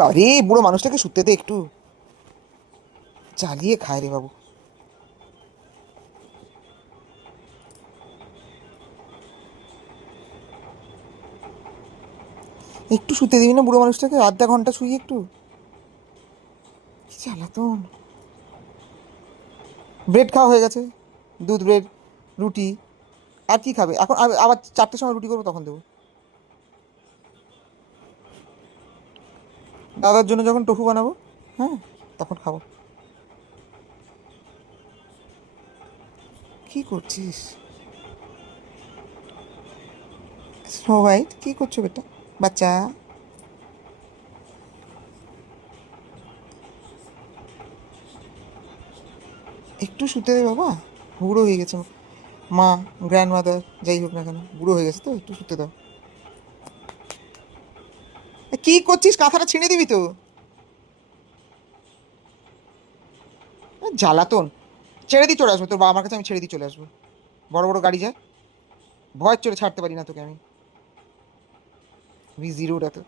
বাবারে, বুড়ো মানুষটাকে শুতে দে একটু। জ্বালিয়ে খায় রে বাবু। একটু শুতে দিবি না বুড়ো মানুষটাকে? আধা ঘন্টা শুই একটু। কি জ্বালাতন। ব্রেড খাওয়া হয়ে গেছে, দুধ ব্রেড, রুটি। আর কি খাবে এখন? আবার 4টের সময় রুটি করবো, তখন দেবো। দাদার জন্য যখন টোফু বানাবো, হ্যাঁ, তখন খাবো। কি করছিস? স্নো হোয়াইট, কি করছো বেটা? বাচ্চা, একটু শুতে দে বাবা। বুড়ো হয়ে গেছে মা, গ্র্যান্ড মাদার, যাই হোক না কেন, বুড়ো হয়ে গেছে তো, একটু শুতে দাও। কি করছিস? কাঁথাটা ছিঁড়ে দিবি তো। জ্বালাতন। ছেড়ে দিয়ে চলে আসবো, তোর বাবা মার কাছে আমি ছেড়ে দিয়ে চলে আসবো। বড় বড় গাড়ি যায়, ভয় চড়ে ছাড়তে পারি না তোকে আমি। V0 টা তো।